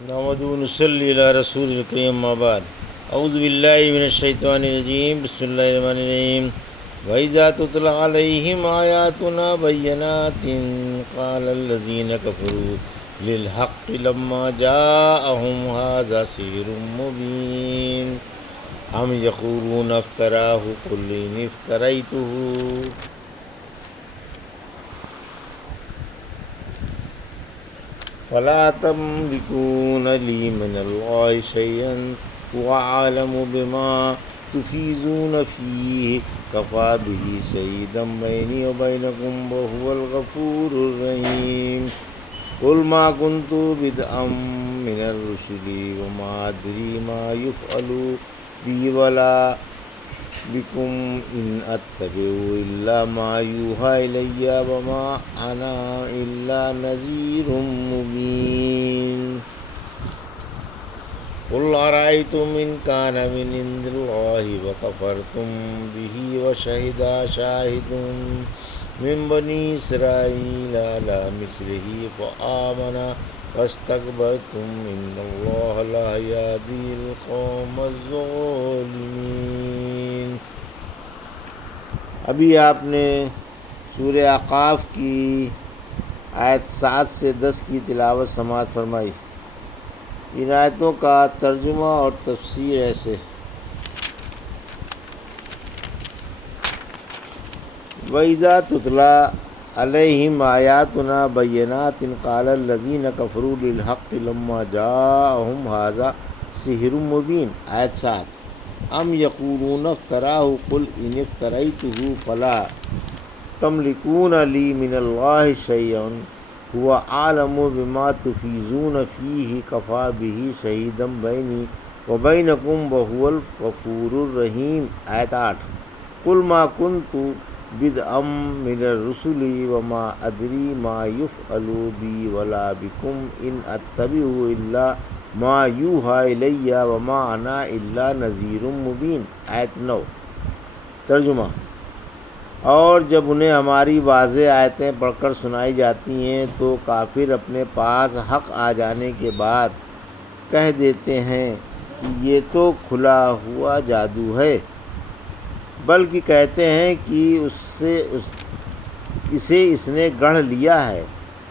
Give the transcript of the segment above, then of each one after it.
نحمده ونصلي على رسول الكريم أما بعد أعوذ بالله من الشيطان الرجيم بسم الله الرحمن الرحيم وإذا تتلى عليهم آياتنا بينات قال الذين كفروا للحق لما جاءهم هذا سحر مبين أم يقولون افتراه قل إن افتريته فلا تملكون لي من الله شيئا هو عالم بما تفيضون فيه كفى به شهيدا بيني وبينكم وهو الغفور الرحيم قل ما كنت بدعا من الرسل وما أدري ما يفعل بي ولا بكم إن أتبع إلا ما يوحى إلي وما أنا إلا نذير مبين قل أرأيتم إن كان من عند الله وكفرتم به وشهد شاهد من بني إسرائيل على مثله فآمن واستكبرتم إن الله لا يهدي القوم الظالمين۔ ابھی آپ نے سورہ اعقاف کی آیت 7 سے 10 کی تلاوت سماعت فرمائی۔ ان آیتوں کا ترجمہ اور تفسیر ایسے: وَإِذَا تُتْلَىٰ عَلَيْهِمْ آيَاتُنَا بَيِّنَاتٍ قَالَ الَّذِينَ كَفَرُوا لِلْحَقِّ لَمَّا جَاءَهُمْ هَٰذَا سِحْرٌ مُّبِينٌ۔ آیت 7: ام یقولون افتراه قل ان افتریته فلا تملكون لي من الله شيئا هو عالم بما تفيضون فيه كفى به شهيدا بيني وبينكم وهو الغفور الرحيم۔ آیت 8: قل ما كنت بدعا من الرسل وما أدري ما يفعل بي ولا بكم إن أتبع إلا ما یوحى الی وما انا الا نذیر مبین۔ آیت 9۔ ترجمہ: اور جب انہیں ہماری واضح آیتیں پڑھ کر سنائی جاتی ہیں تو کافر اپنے پاس حق آ جانے کے بعد کہہ دیتے ہیں کہ یہ تو کھلا ہوا جادو ہے، بلکہ کہتے ہیں کہ اسے اس نے گڑھ لیا ہے۔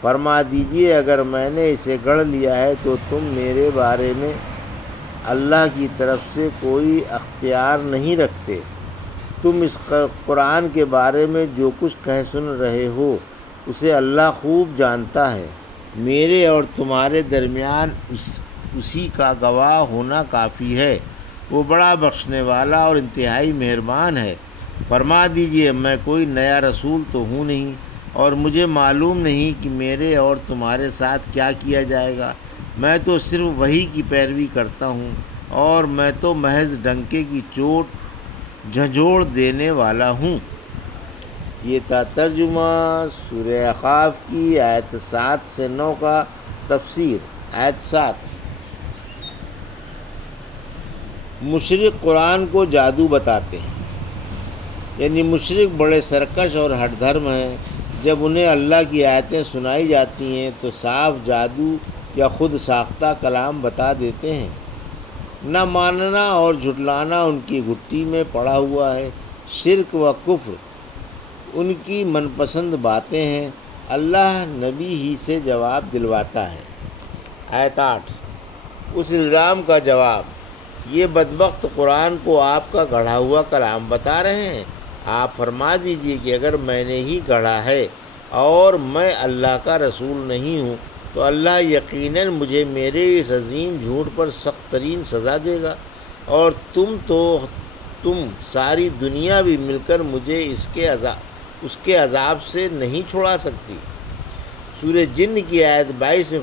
فرما دیجئے اگر میں نے اسے گڑھ لیا ہے تو تم میرے بارے میں اللہ کی طرف سے کوئی اختیار نہیں رکھتے۔ تم اس قرآن کے بارے میں جو کچھ کہہ سن رہے ہو اسے اللہ خوب جانتا ہے، میرے اور تمہارے درمیان اسی کا گواہ ہونا کافی ہے، وہ بڑا بخشنے والا اور انتہائی مہربان ہے۔ فرما دیجئے میں کوئی نیا رسول تو ہوں نہیں، اور مجھے معلوم نہیں کہ میرے اور تمہارے ساتھ کیا کیا جائے گا، میں تو صرف وحی کی پیروی کرتا ہوں، اور میں تو محض ڈنکے کی چوٹ جھنجھوڑ دینے والا ہوں۔ یہ تھا ترجمہ سورہ اعقاف کی آیت 7 سے 9 کا۔ تفسیر: آیت 7: مشرک قرآن کو جادو بتاتے ہیں، یعنی مشرک بڑے سرکش اور ہٹ دھرم ہیں۔ جب انہیں اللہ کی آیتیں سنائی جاتی ہیں تو صاف جادو یا خود ساختہ کلام بتا دیتے ہیں۔ نہ ماننا اور جھٹلانا ان کی گھٹی میں پڑا ہوا ہے۔ شرک و کفر ان کی من پسند باتیں ہیں۔ اللہ نبی ہی سے جواب دلواتا ہے۔ آیت 8: اس الزام کا جواب: یہ بدبخت قرآن کو آپ کا گڑھا ہوا کلام بتا رہے ہیں۔ آپ فرما دیجئے کہ اگر میں نے ہی گڑھا ہے اور میں اللہ کا رسول نہیں ہوں تو اللہ یقیناً مجھے میرے اس عظیم جھوٹ پر سخت ترین سزا دے گا، اور تم ساری دنیا بھی مل کر مجھے اس کے عذاب سے نہیں چھڑا سکتی۔ سورہ جن کی آیت 22 میں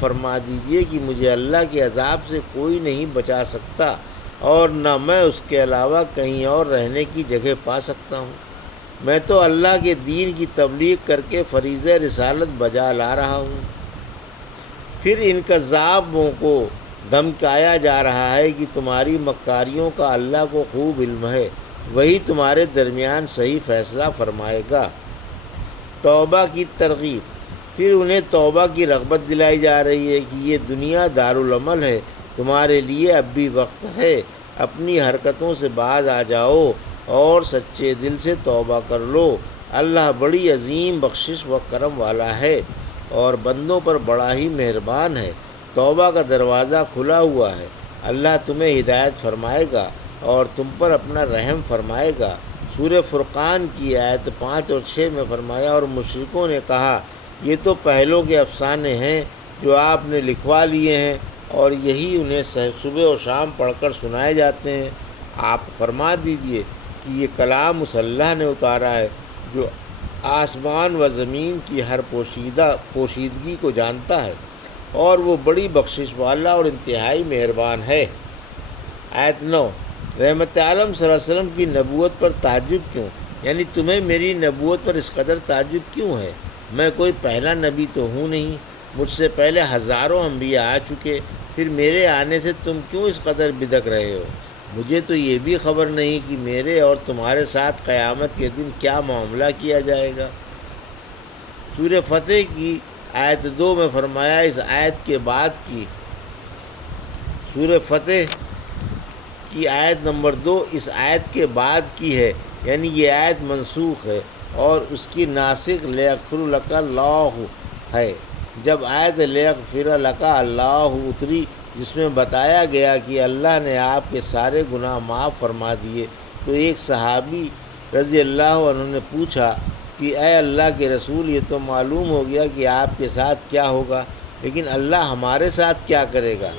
فرما دیجئے کہ مجھے اللہ کے عذاب سے کوئی نہیں بچا سکتا، اور نہ میں اس کے علاوہ کہیں اور رہنے کی جگہ پا سکتا ہوں۔ میں تو اللہ کے دین کی تبلیغ کر کے فریضہ رسالت بجا لا رہا ہوں۔ پھر ان کذابوں کو دھمکایا جا رہا ہے کہ تمہاری مکاریوں کا اللہ کو خوب علم ہے، وہی تمہارے درمیان صحیح فیصلہ فرمائے گا۔ توبہ کی ترغیب: پھر انہیں توبہ کی رغبت دلائی جا رہی ہے کہ یہ دنیا دارالعمل ہے، تمہارے لیے اب بھی وقت ہے، اپنی حرکتوں سے باز آ جاؤ اور سچے دل سے توبہ کر لو۔ اللہ بڑی عظیم بخشش و کرم والا ہے اور بندوں پر بڑا ہی مہربان ہے۔ توبہ کا دروازہ کھلا ہوا ہے، اللہ تمہیں ہدایت فرمائے گا اور تم پر اپنا رحم فرمائے گا۔ سورہ فرقان کی آیت 5 اور 6 میں فرمایا، اور مشرکوں نے کہا یہ تو پہلوں کے افسانے ہیں جو آپ نے لکھوا لیے ہیں اور یہی انہیں صبح و شام پڑھ کر سنائے جاتے ہیں۔ آپ فرما دیجئے کہ یہ کلام اس اللہ نے اتارا ہے جو آسمان و زمین کی ہر پوشیدگی کو جانتا ہے اور وہ بڑی بخشش والا اور انتہائی مہربان ہے۔ آیت 9، رحمت عالم صلی اللہ علیہ وسلم کی نبوت پر تعجب کیوں؟ یعنی تمہیں میری نبوت پر اس قدر تعجب کیوں ہے؟ میں کوئی پہلا نبی تو ہوں نہیں، مجھ سے پہلے ہزاروں انبیاء آ چکے، پھر میرے آنے سے تم کیوں اس قدر بدک رہے ہو؟ مجھے تو یہ بھی خبر نہیں کہ میرے اور تمہارے ساتھ قیامت کے دن کیا معاملہ کیا جائے گا۔ سورہ فتح کی آیت 2 میں فرمایا، اس آیت کے بعد کی سورہ فتح کی آیت نمبر 2 اس آیت کے بعد کی ہے، یعنی یہ آیت منسوخ ہے اور اس کی ناسخ لیغفر لک اللہ ہے۔ جب آیت لیغفر لک اللہ اتری جس میں بتایا گیا کہ اللہ نے آپ کے سارے گناہ معاف فرما دیے، تو ایک صحابی رضی اللہ عنہ نے پوچھا کہ اے اللہ کے رسول، یہ تو معلوم ہو گیا کہ آپ کے ساتھ کیا ہوگا، لیکن اللہ ہمارے ساتھ کیا کرے گا؟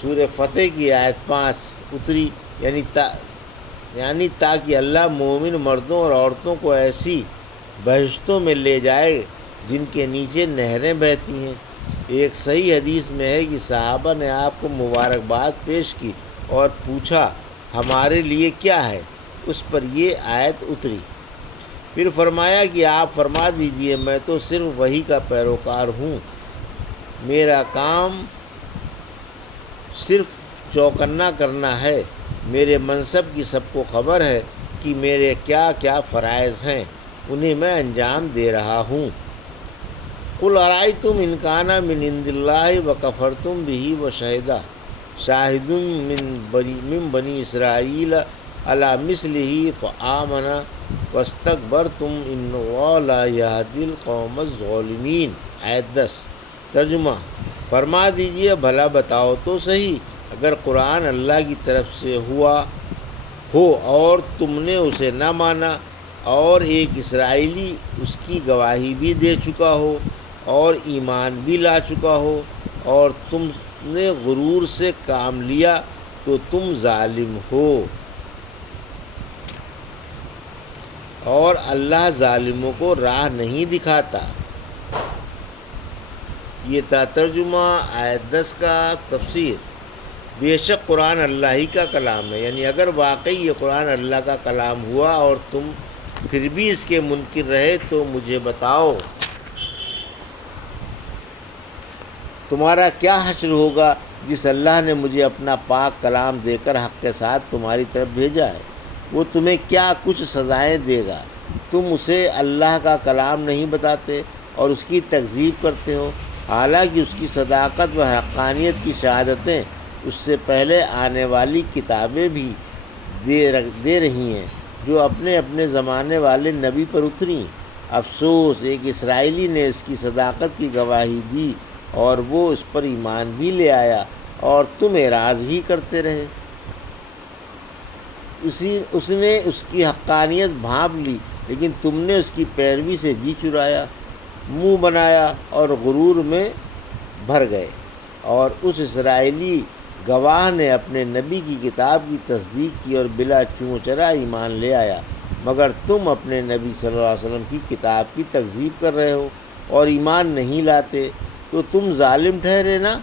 سورہ فتح کی آیت 5 اتری، یعنی تاکہ اللہ مومن مردوں اور عورتوں کو ایسی بہشتوں میں لے جائے جن کے نیچے نہریں بہتی ہیں۔ ایک صحیح حدیث میں ہے کہ صحابہ نے آپ کو مبارکباد پیش کی اور پوچھا ہمارے لیے کیا ہے؟ اس پر یہ آیت اتری۔ پھر فرمایا کہ آپ فرما دیجئے میں تو صرف وحی کا پیروکار ہوں، میرا کام صرف چوکنا کرنا ہے، میرے منصب کی سب کو خبر ہے کہ میرے کیا کیا فرائض ہیں، انہیں میں انجام دے رہا ہوں۔ قل ارأیتم ان کان من عند اللہ وکفرتم بہ وشہد شاہد من بنی اسرائیل علی مثلہ فآمن واستکبرتم ان اللہ لا یہدی القوم الظالمین۔ آیت 10، ترجمہ، فرما دیجئے بھلا بتاؤ تو صحیح، اگر قرآن اللہ کی طرف سے ہو اور تم نے اسے نہ مانا اور ایک اسرائیلی اس کی گواہی بھی دے چکا ہو اور ایمان بھی لا چکا ہو اور تم نے غرور سے کام لیا تو تم ظالم ہو، اور اللہ ظالموں کو راہ نہیں دکھاتا۔ یہ تھا ترجمہ آیت 10 کا تفسیر۔ بے شک قرآن اللہ ہی کا کلام ہے، یعنی اگر واقعی یہ قرآن اللہ کا کلام ہوا اور تم پھر بھی اس کے منکر رہے تو مجھے بتاؤ تمہارا کیا حشر ہوگا جس اللہ نے مجھے اپنا پاک کلام دے کر حق کے ساتھ تمہاری طرف بھیجا ہے، وہ تمہیں کیا کچھ سزائیں دے گا؟ تم اسے اللہ کا کلام نہیں بتاتے اور اس کی تکذیب کرتے ہو، حالانکہ اس کی صداقت و حقانیت کی شہادتیں اس سے پہلے آنے والی کتابیں بھی دے رہی ہیں جو اپنے اپنے زمانے والے نبی پر اتریں۔ افسوس، ایک اسرائیلی نے اس کی صداقت کی گواہی دی اور وہ اس پر ایمان بھی لے آیا اور تم اعراض ہی کرتے رہے۔ اس نے اس کی حقانیت بھانپ لی، لیکن تم نے اس کی پیروی سے جی چرایا، منہ بنایا اور غرور میں بھر گئے۔ اور اس اسرائیلی گواہ نے اپنے نبی کی کتاب کی تصدیق کی اور بلا چوں چرا ایمان لے آیا، مگر تم اپنے نبی صلی اللہ علیہ وسلم کی کتاب کی تکذیب کر رہے ہو اور ایمان نہیں لاتے، تو تم ظالم ٹھہرے نا۔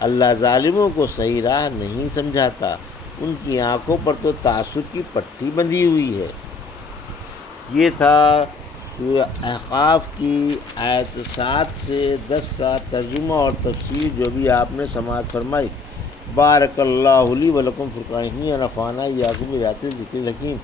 اللہ ظالموں کو صحیح راہ نہیں سمجھاتا، ان کی آنکھوں پر تو تعصب کی پٹی بندھی ہوئی ہے۔ یہ تھا سورہ احقاف کی آیت 7 سے 10 کا ترجمہ اور تفسیر جو بھی آپ نے سماعت فرمائی۔ بارک اللہ لی و لکم فرقان ونفعنا یاکم بآیات الذکر الحکیم۔